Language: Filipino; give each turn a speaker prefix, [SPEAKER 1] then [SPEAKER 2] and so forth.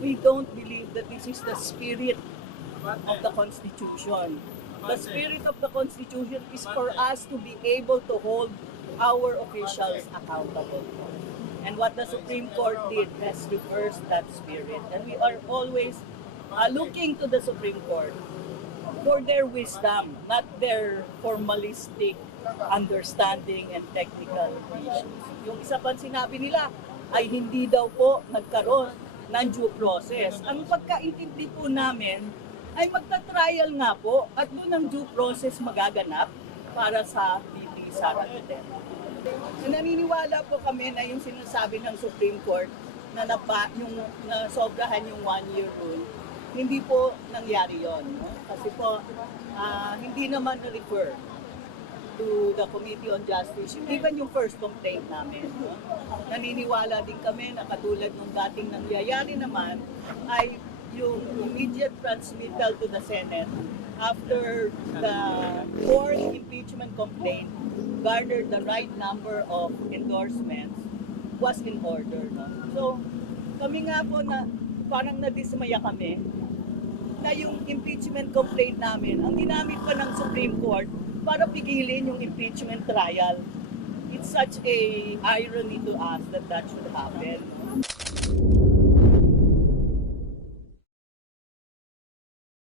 [SPEAKER 1] we don't believe that this is the spirit of the Constitution. The spirit of the Constitution is for us to be able to hold our officials accountable. And what the Supreme Court did has reversed that spirit. And we are always uh, looking to the Supreme Court for their wisdom, not their formalistic understanding and technical issues. Yung isa pang sinabi nila ay hindi daw po nagkaroon ng due process. Ang pagkaintindi po namin ay magta-trial nga po at doon ang due process magaganap para sa VP Sara Duterte. Naniniwala po kami na yung sinasabi ng Supreme Court na napa, yung na sobrahan yung one-year rule, hindi po nangyari yon. No? Kasi po, ah, hindi naman na-refer to the Committee on Justice, even yung first complaint namin. No? Naniniwala din kami na katulad ng dating nangyayari naman ay yung immediate transmittal to the Senate after the fourth impeachment complaint garnered the right number of endorsements was in order. No? So, kami nga po na parang nadismaya kami na yung impeachment complaint namin, ang ginamit pa ng Supreme Court para pigilin yung impeachment trial. It's such a irony to us that that should happen.